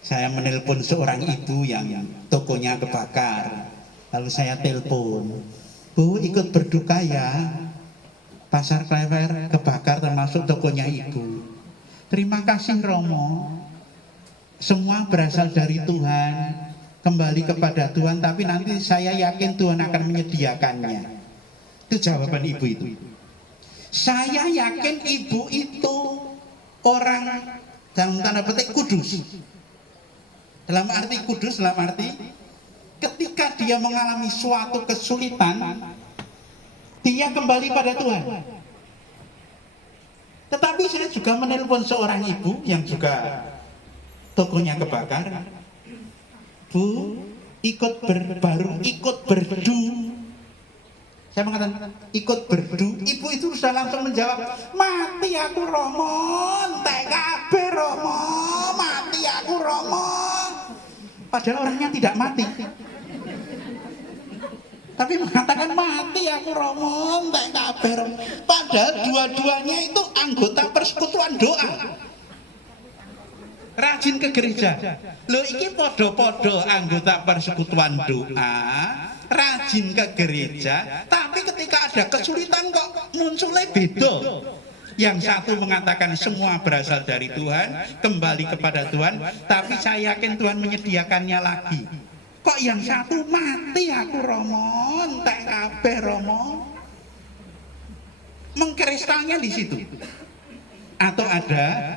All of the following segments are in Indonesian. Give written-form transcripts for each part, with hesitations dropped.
Saya menelpon seorang ibu yang tokonya kebakar. Lalu saya telepon, Bu, ikut berduka ya, Pasar Klewer kebakar termasuk tokonya ibu. Terima kasih Romo, semua berasal dari Tuhan, kembali kepada Tuhan, tapi nanti saya yakin Tuhan akan menyediakannya. Itu jawaban ibu itu. Saya yakin ibu itu orang dalam tanda petik kudus. Dalam arti kudus, dalam arti ketika dia mengalami suatu kesulitan, dia kembali pada Tuhan. Tetapi saya juga menelpon seorang ibu yang juga tokonya kebakar. Bu, ikut berdu. Saya mengatakan ikut berdu. Ibu itu sudah langsung menjawab, mati aku Romo, entek kabeh Romo, mati aku Romo. Padahal orangnya tidak mati, tapi mengatakan mati aku Romo, entek kabeh Romo. Padahal dua-duanya itu anggota persekutuan doa, rajin ke gereja. Loh, iki podo-podo anggota persekutuan doa, rajin ke gereja, tapi ketika ada kesulitan kok munculnya beda. Yang satu mengatakan semua berasal dari Tuhan, kembali kepada Tuhan, tapi saya yakin Tuhan menyediakannya lagi. Kok yang satu mati aku Romo, entek kabeh Romo. Mengkristalnya di situ. Atau ada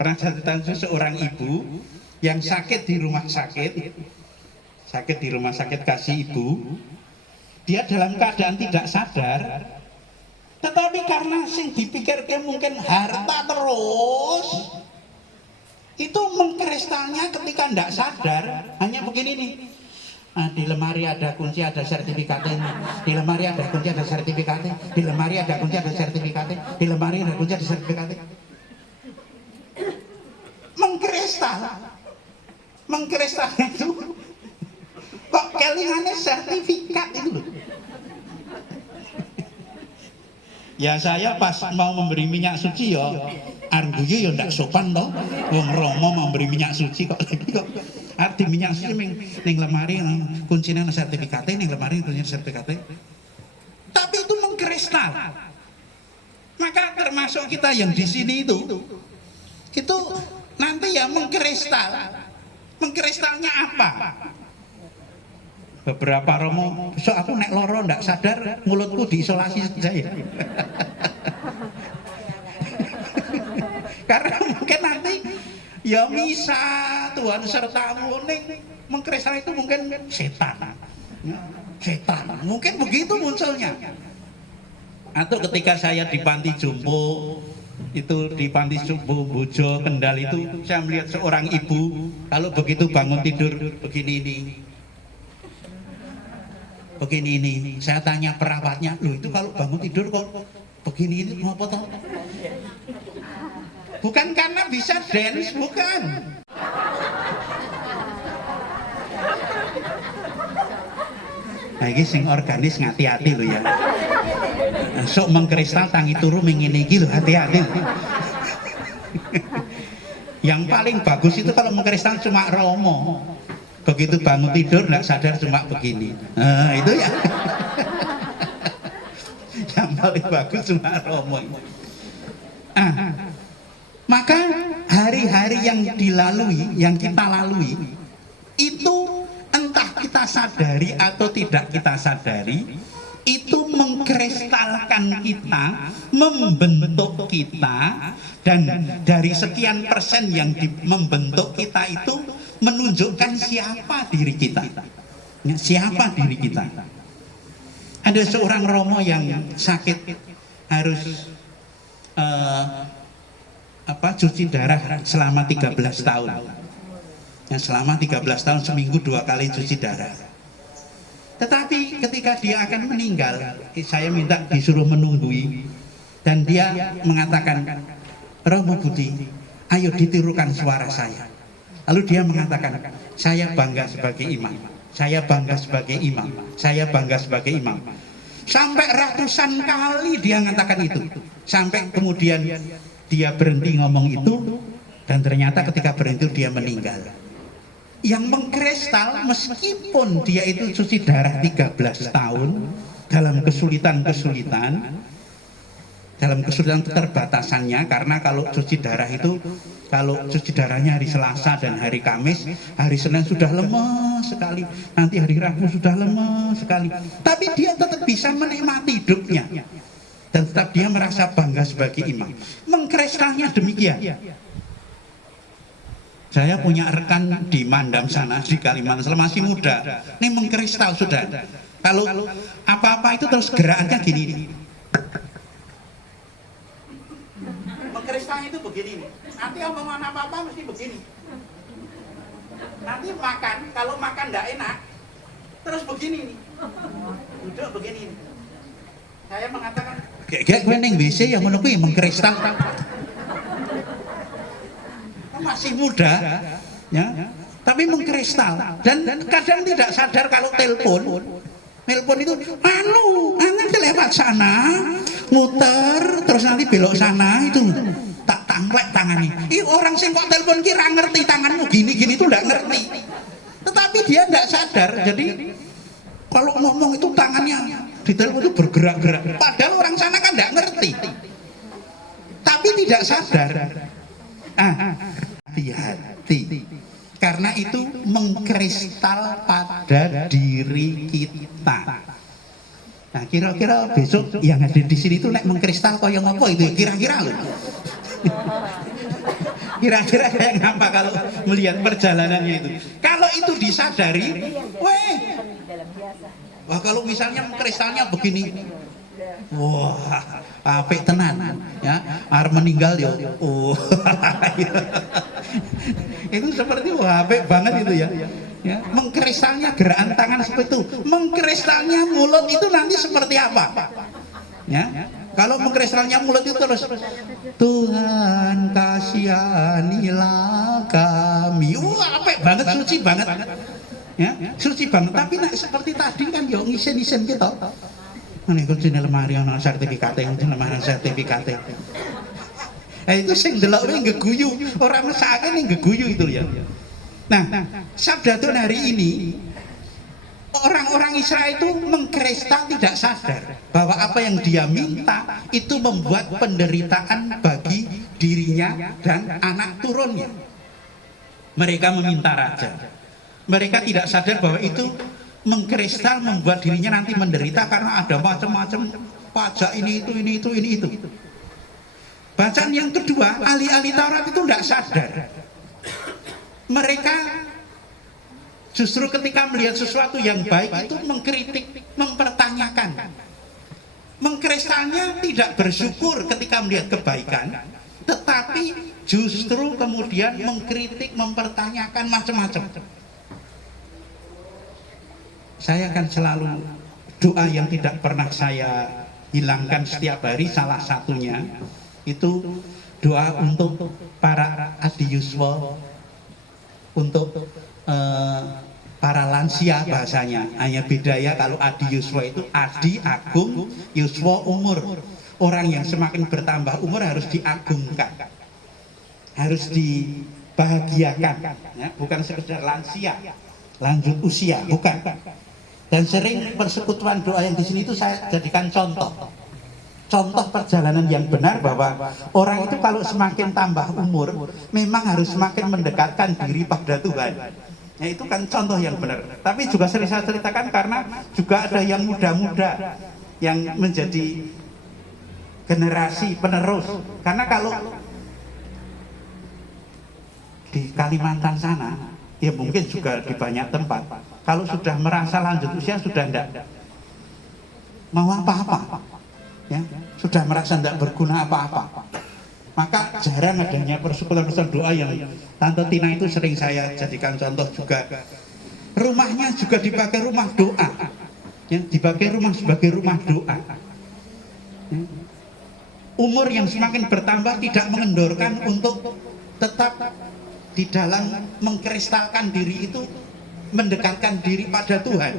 pernah cerita seorang ibu yang sakit di rumah sakit kasih ibu. Dia dalam keadaan tidak sadar, tetapi karena sing dipikirkan mungkin harta terus, itu mengkristalnya ketika tidak sadar hanya begini nih. Di lemari ada kunci, ada sertifikatnya. Di lemari ada kunci, ada sertifikatnya. Di lemari ada kunci, ada sertifikatnya. Di lemari ada kunci, ada sertifikatnya. Mengkristal itu kok kelingannya sertifikat itu loh. Ya saya pas mau memberi minyak suci ya arguye ya ndak sopan toh. Wong Romo memberi minyak suci kok lagi kok arti minyak suci ning lemari kuncinya ana sertifikate, ning lemari kuncinya sertifikate. Tapi itu mengkristal. Maka termasuk kita yang di sini itu nanti ya mengkristal. Mengkristalnya apa? Beberapa Romo, so aku nek loro ndak sadar mulutku diisolasi saja. Karena mungkin nanti ya misa Tuhan sertamu ning mengkristal itu mungkin setan. Mungkin begitu munculnya. Atau ketika saya di panti jompo, itu di panti jompo Bojo Kendal itu saya melihat seorang ibu kalau begitu bangun tidur begini ini. Saya tanya perawatnya, loh itu kalau bangun tidur kok begini ini mau apa toh? Bukan karena bisa dance, bukan. Nah ini sing organis ngati-hati loh ya. Sok mengkristal tangi turu mengini iki loh, hati-hati. Yang paling bagus itu kalau mengkristal cuma Romo. Begitu bangun tidur nggak sadar cuma begini. Nah, itu ya. Yang paling bagus cuma Romo. Maka hari-hari yang kita lalui itu entah kita sadari atau tidak kita sadari, itu mengkristalkan kita, membentuk kita, dan dari sekian persen yang membentuk kita itu menunjukkan siapa diri kita. Ada seorang Romo yang sakit harus cuci darah selama 13 tahun. Selama 13 tahun seminggu 2 kali cuci darah. Tetapi ketika dia akan meninggal, saya minta disuruh menunggui, dan dia mengatakan, Romo Budi, ayo ditirukan suara saya. Lalu dia mengatakan, saya bangga sebagai imam, saya bangga sebagai imam, saya bangga sebagai imam. Sampai ratusan kali dia mengatakan itu. Sampai kemudian dia berhenti ngomong itu, Dan ternyata ketika berhenti dia meninggal. Yang mengkristal meskipun dia itu cuci darah 13 tahun dalam kesulitan-kesulitan, dalam kesulitan keterbatasannya, karena kalau cuci darah itu, kalau cuci darahnya hari Selasa dan hari Kamis, hari Senin sudah lemes sekali, nanti hari Rabu sudah lemes sekali, tapi dia tetap bisa menikmati hidupnya dan tetap dia merasa bangga sebagai imam. Mengkristalnya demikian. Saya punya rekan di Mandam sana, di Kalimantan, masih muda, ini mengkristal sudah. Kalau apa-apa itu terus gerakannya gini nih. Mengkristalnya itu begini nih. Nanti omongan apa-apa mesti begini. Nanti makan, kalau makan tidak enak, terus begini nih. Duduk begini nih. Saya mengatakan, kayak gue neng WC yang menurutku mengkristal. Masih muda, ya, tapi mengkristal, dan kadang tidak sadar kalau telepon itu, nanti lewat sana, muter, terus nanti belok sana, itu tak tamplek tangannya. Ih, orang sing kok telepon kira ngerti tanganmu gini-gini itu tidak ngerti, tetapi dia tidak sadar. Jadi kalau ngomong itu tangannya di telepon itu bergerak-gerak, padahal orang sana kan tidak ngerti, tapi tidak sadar. Hati-hati, karena itu mengkristal pada diri kita. Nah, kira-kira besok yang ada di sini itu nek mengkristal kaya ngopo itu kira-kira loh. Kira-kira kayak ngapa kalau melihat perjalanannya itu. Kalau itu disadari, wah kalau misalnya kristalnya begini, wah apik tenan ya, arep meninggal yo. Itu seperti wah apik banget itu ya. Ya, mengkristalnya gerakan tangan seperti itu, mengkristalnya mulut itu nanti seperti apa? Ya, kalau mengkristalnya mulut itu terus Tuhan kasihanilah kami, wah apik banget, suci banget, ya suci banget. Tapi nak seperti tadi kan yo ngisen-ngisen gitu. Ini kunci lemari ana sertifikate, kunci lemari sertifikate. Itu sing delok wae ngeguyu, ora mesake ning ngeguyu itu ya. Nah, Sabdatun hari ini orang-orang Israel itu mengkristal tidak sadar bahwa apa yang dia minta itu membuat penderitaan bagi dirinya dan anak turunnya. Mereka meminta raja. Mereka tidak sadar bahwa itu mengkristal membuat dirinya nanti menderita karena ada macam-macam pajak ini itu. Bacaan yang kedua, ahli-ahli Taurat itu tidak sadar. Mereka justru ketika melihat sesuatu yang baik itu mengkritik, mempertanyakan. Mengkristalnya tidak bersyukur ketika melihat kebaikan, tetapi justru kemudian mengkritik, mempertanyakan macam-macam. Saya akan selalu doa yang tidak pernah saya hilangkan setiap hari, salah satunya itu doa untuk para adiyuswa, untuk para lansia bahasanya. Hanya beda ya, kalau adiyuswa itu adi agung, yuswa umur. Orang yang semakin bertambah umur harus diagungkan, harus dibahagiakan, ya, bukan sekedar lansia, lanjut usia, bukan. Dan sering persekutuan doa yang di sini itu saya jadikan contoh perjalanan yang benar, bahwa orang itu kalau semakin tambah umur memang harus semakin mendekatkan diri pada Tuhan. Ya, itu kan contoh yang benar. Tapi juga sering saya ceritakan karena juga ada yang muda-muda yang menjadi generasi penerus. Karena kalau di Kalimantan sana, ya mungkin juga di banyak tempat, kalau sudah merasa lanjut usia sudah tidak mau apa-apa, ya, sudah merasa tidak berguna apa-apa, maka jarang adanya persekutuan doa yang Tante Tina itu sering saya jadikan contoh juga. Rumahnya juga dipakai rumah doa, ya, dipakai rumah sebagai rumah doa. Ya. Umur yang semakin bertambah tidak mengendorkan untuk tetap di dalam mengkristalkan diri itu, mendekatkan diri pada Tuhan.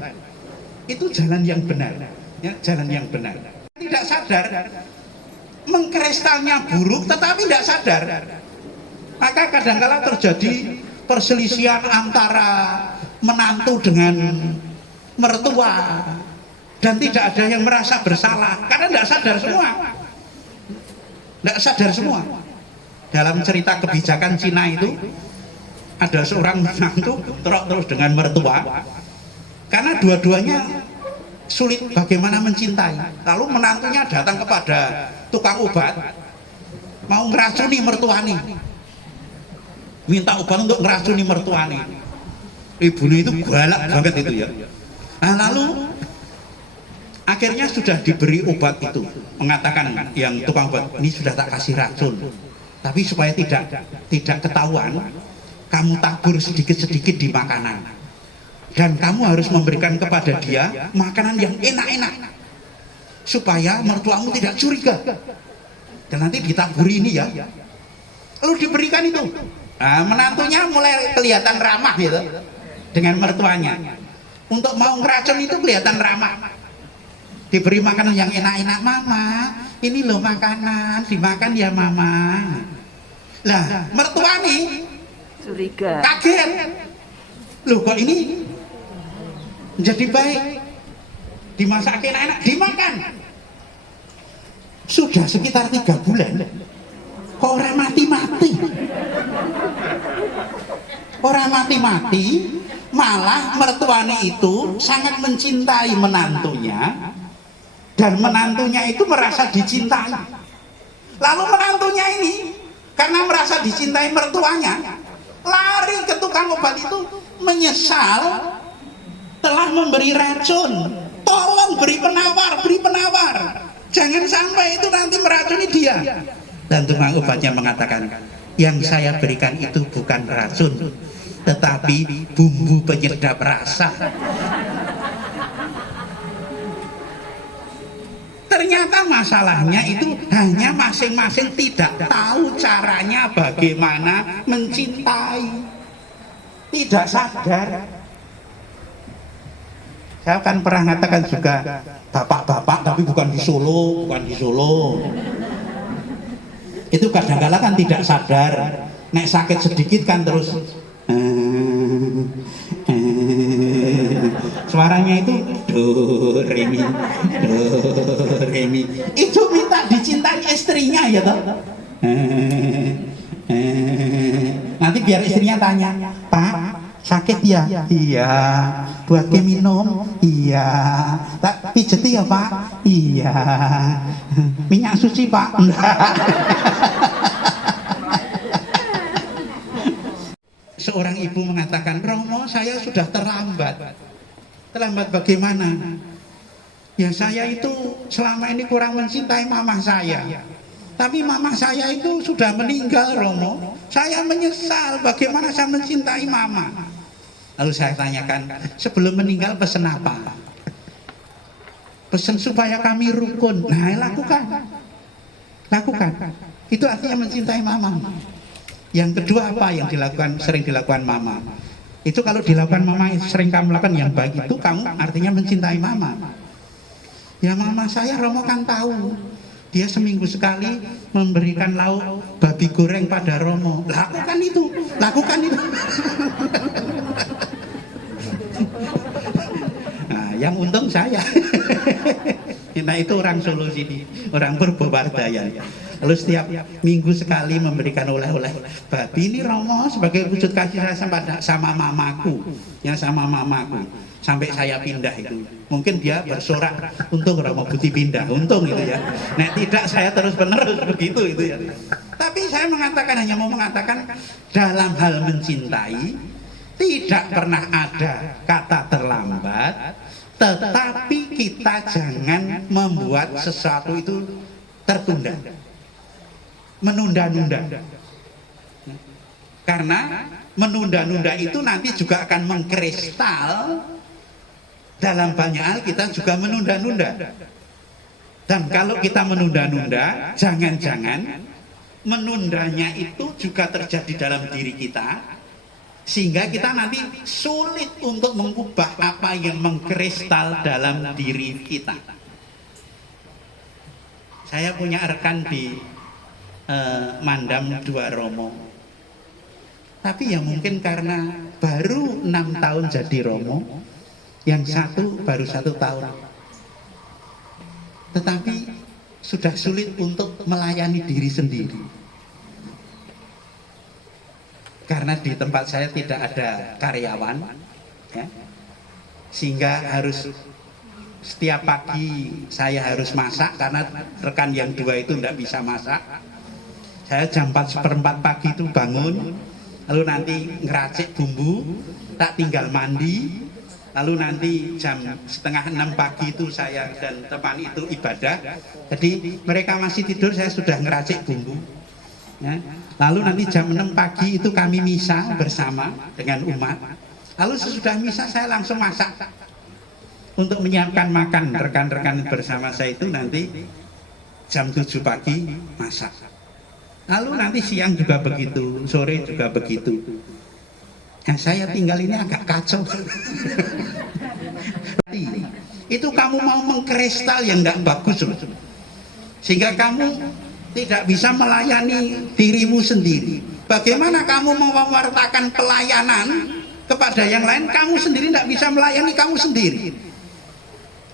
Itu jalan yang benar, ya, jalan yang benar. Tidak sadar mengkristalnya buruk, tetapi tidak sadar Maka kadang-kala terjadi perselisihan antara menantu dengan mertua, dan tidak ada yang merasa bersalah karena tidak sadar semua. Dalam cerita kebijakan Cina itu ada seorang menantu terus dengan mertua karena dua-duanya sulit bagaimana mencintai. Lalu menantunya datang kepada tukang obat, mau ngeracuni mertuani, minta obat untuk ngeracuni mertuani. Ibunya itu galak banget itu ya. Nah, lalu akhirnya sudah diberi obat itu, mengatakan yang tukang obat, ini sudah tak kasih racun, tapi supaya tidak ketahuan, kamu tabur sedikit-sedikit di makanan, dan kamu harus memberikan kepada dia makanan yang enak-enak supaya mertuamu tidak curiga, dan nanti ditaburi ini ya. Lalu diberikan itu. Nah, menantunya mulai kelihatan ramah gitu dengan mertuanya. Untuk mau ngeracun itu kelihatan ramah. Diberi makanan yang enak-enak, mama, ini loh makanan, dimakan ya mama. Lah, mertua nih curiga, kaget. Loh kok ini jadi baik, dimasak enak-enak, dimakan. Sudah sekitar 3 bulan, kok orang mati-mati. Orang mati-mati, malah mertuanya itu sangat mencintai menantunya, dan menantunya itu merasa dicintai. Lalu menantunya ini karena merasa dicintai mertuanya, lari ke tukang obat itu menyesal telah memberi racun. Tolong beri penawar, jangan sampai itu nanti meracuni dia. Dan tukang obatnya mengatakan, yang saya berikan itu bukan racun, tetapi bumbu penyedap rasa. Ternyata masalahnya itu hanya masing-masing tidak tahu caranya bagaimana mencintai, tidak sadar. Saya kan pernah katakan juga, bapak-bapak tapi bukan di Solo. Itu kadang-kala kan tidak sadar, nek sakit sedikit kan terus suaranya itu do re mi, itu minta dicintai istrinya ya toh. Nanti biar istrinya tanya, Pak sakit ya? Iya. Buat minum? Iya. Tak pijeti ya Pak? Iya. Minyak suci Pak? Seorang ibu mengatakan, Romo, saya sudah terlambat. Terlambat bagaimana? Ya saya itu selama ini kurang mencintai mama saya. Tapi mama saya itu sudah meninggal, Romo. Saya menyesal bagaimana saya mencintai mama. Lalu saya tanyakan, sebelum meninggal pesan apa? Pesan supaya kami rukun. Nah, lakukan. Itu artinya mencintai mama. Yang kedua apa yang sering dilakukan mama? Itu kalau dilakukan mama, sering kamu lakukan yang baik, itu kamu artinya mencintai mama. Ya mama saya, Romo kan tahu, dia seminggu sekali memberikan lauk babi goreng pada Romo. Lakukan itu. Nah, yang untung saya. Nah itu orang Solo sini, orang Purwodadi. Lalu setiap minggu sekali memberikan oleh-oleh babi. Ini Romo sebagai wujud kasih sayang sama mamaku, sampai saya pindah itu. Mungkin dia bersorak, untung Romo Buti pindah, untung itu ya. Nah tidak, saya terus-menerus begitu itu ya. Tapi saya hanya mau mengatakan dalam hal mencintai tidak pernah ada kata terlambat, tetapi kita jangan membuat sesuatu itu tertunda, menunda-nunda. Karena menunda-nunda itu nanti juga akan mengkristal. Dalam banyak hal kita juga menunda-nunda. Dan kalau kita menunda-nunda, jangan-jangan menundanya itu juga terjadi dalam diri kita, sehingga kita nanti sulit untuk mengubah apa yang mengkristal dalam diri kita. Saya punya rekan di Mandam Dua Romo. Tapi ya mungkin karena baru 6 tahun jadi romo, yang satu baru 1 tahun. Tetapi sudah sulit untuk melayani diri sendiri. Karena di tempat saya tidak ada karyawan, ya, sehingga harus setiap pagi saya harus masak karena rekan yang 2 itu tidak bisa masak. Saya jam 4:15 pagi itu bangun, lalu nanti ngeracik bumbu, tak tinggal mandi, lalu nanti jam 5:30 pagi itu saya dan teman itu ibadah. Jadi mereka masih tidur, saya sudah ngeracik bumbu, ya. Lalu nanti jam 6 pagi itu kami misa bersama dengan umat. Lalu sesudah misa saya langsung masak untuk menyiapkan makan rekan-rekan bersama saya itu. Nanti jam 7 pagi masak. Lalu nanti siang juga begitu, sore juga begitu. Yang saya tinggal ini agak kacau. Itu kamu mau mengkristal yang nggak bagus loh. Sehingga kamu tidak bisa melayani dirimu sendiri. Bagaimana kamu mau mewartakan pelayanan kepada yang lain, kamu sendiri tidak bisa melayani kamu sendiri.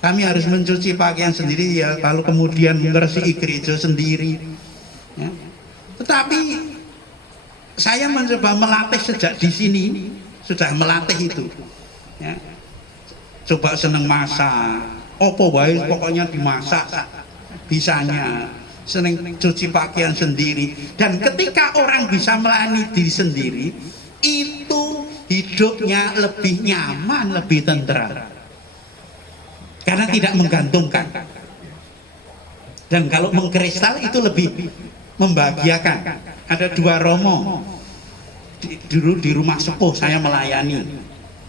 Kami harus mencuci pakaian sendiri, ya, lalu kemudian membersih gereja sendiri, ya. Tetapi saya mencoba melatih sejak di sini, sudah melatih itu, ya. Coba seneng masak, opo wae pokoknya dimasak bisanya, seneng cuci pakaian sendiri. Dan ketika orang bisa melayani diri sendiri, itu hidupnya lebih nyaman, lebih tentram, karena tidak menggantungkan. Dan kalau mengkristal itu lebih membahagiakan. Ada 2 romo dulu di rumah sepuh saya melayani.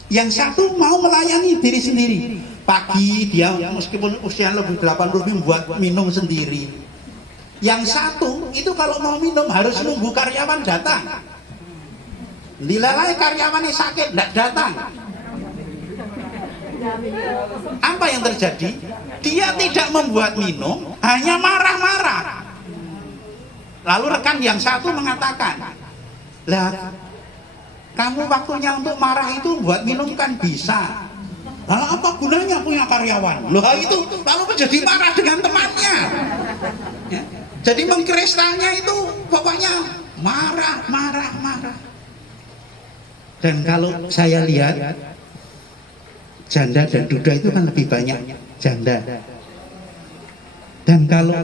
Yang satu mau melayani diri sendiri. Pagi dia meskipun usia lebih 80 membuat minum sendiri. Yang satu itu kalau mau minum harus nunggu karyawan datang. Dilalai karyawannya sakit tidak datang. Apa yang terjadi? Dia tidak membuat minum, hanya marah-marah. Lalu rekan yang satu mengatakan, lah kamu waktunya untuk marah itu buat minum kan bisa. Lalu apa gunanya punya karyawan? Loh itu lalu menjadi marah dengan temannya, ya. Jadi mengkristalnya itu pokoknya marah. Dan kalau saya lihat janda dan duda itu kan lebih banyak janda. Dan kalau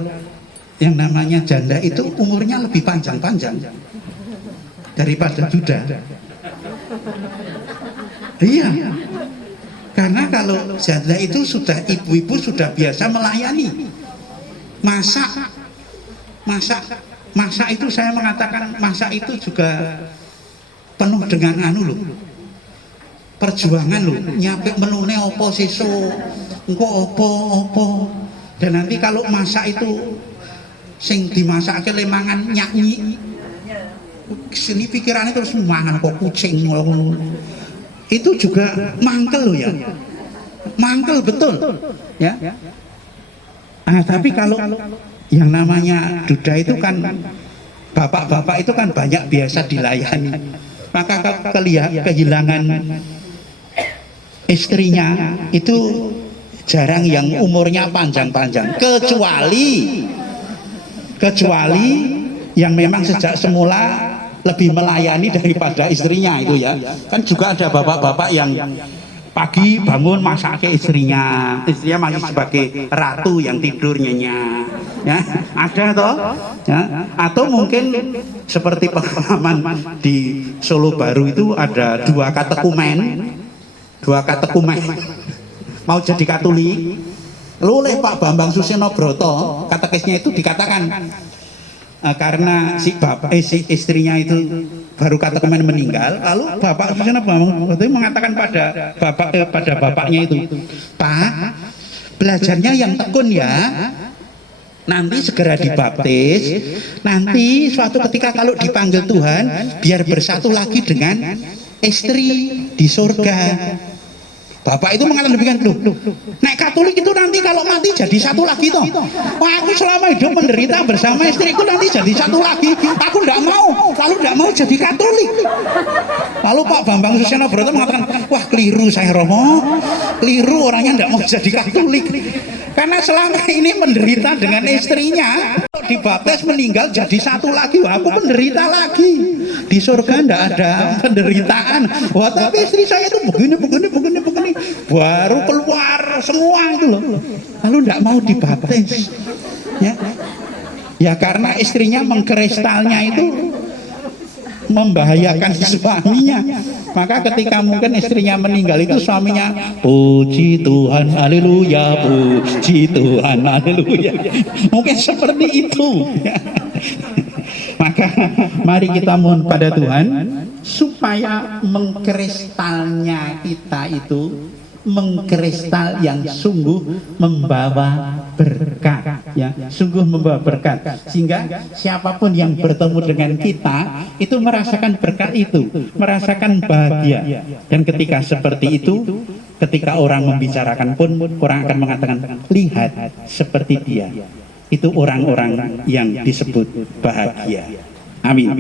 yang namanya janda itu umurnya lebih panjang-panjang daripada duda. Iya. Karena kalau janda itu sudah ibu-ibu sudah biasa melayani. Masak itu saya mengatakan masak itu juga penuh dengan loh. Perjuangan loh, nyampe menune opo seso, engko opo. Dan nanti kalau masak itu sing dimasak lemangan nyanyi, sini pikirannya terus mangan kok kucing. Itu juga mangkel loh, ya, mangkel betul, ya. Tapi kalau yang namanya duda itu kan bapak-bapak itu kan banyak biasa dilayani, maka kehilangan istrinya itu jarang yang umurnya panjang-panjang, kecuali yang memang sejak semula lebih melayani daripada istrinya itu, ya. Kan juga ada bapak-bapak yang pagi bangun masaknya istrinya masih sebagai ratu yang tidur nyenyak, ya, ada toh, ya. Atau mungkin seperti pengalaman di Solo Baru itu ada dua katekumen mau jadi Katolik, oleh Pak Bambang Suseno Broto, katekisnya itu dikatakan karena si istrinya itu baru katekumen meninggal, lalu Bapak Suseno Broto mengatakan pada bapaknya itu, Pak, belajarnya yang tekun ya, nanti segera dibaptis, nanti suatu ketika kalau dipanggil Tuhan biar bersatu lagi dengan istri di surga. Bapak itu mengatakan demikian, loh, nek Katolik itu nanti kalau mati jadi satu lagi toh. Wah, aku selama hidup menderita bersama istriku nanti jadi satu lagi. Aku tidak mau, lalu tidak mau jadi Katolik. Lalu Pak Bambang Suseno Broto mengatakan, wah keliru saya Romo, keliru orangnya tidak mau jadi Katolik. Karena selama ini menderita dengan istrinya, dibaptis meninggal jadi satu lagi. Wah, aku menderita lagi. Di surga tidak ada penderitaan. Wah, tapi istri saya itu begini. Baru keluar semua itu loh. Lalu tidak mau dibaptis. Ya karena istrinya mengkristalnya itu membahayakan suaminya. Maka ketika mungkin istrinya meninggal itu suaminya, puji Tuhan, haleluya, puji Tuhan, haleluya. Mungkin seperti itu. Maka mari kita mohon pada Tuhan supaya mengkristalnya kita itu mengkristal yang sungguh membawa berkat, ya, sungguh membawa berkat, sehingga siapapun yang bertemu dengan kita itu merasakan berkat itu, merasakan bahagia. Dan ketika seperti itu, ketika orang membicarakan pun orang akan mengatakan, lihat seperti dia. Itu orang-orang yang disebut bahagia. Amin.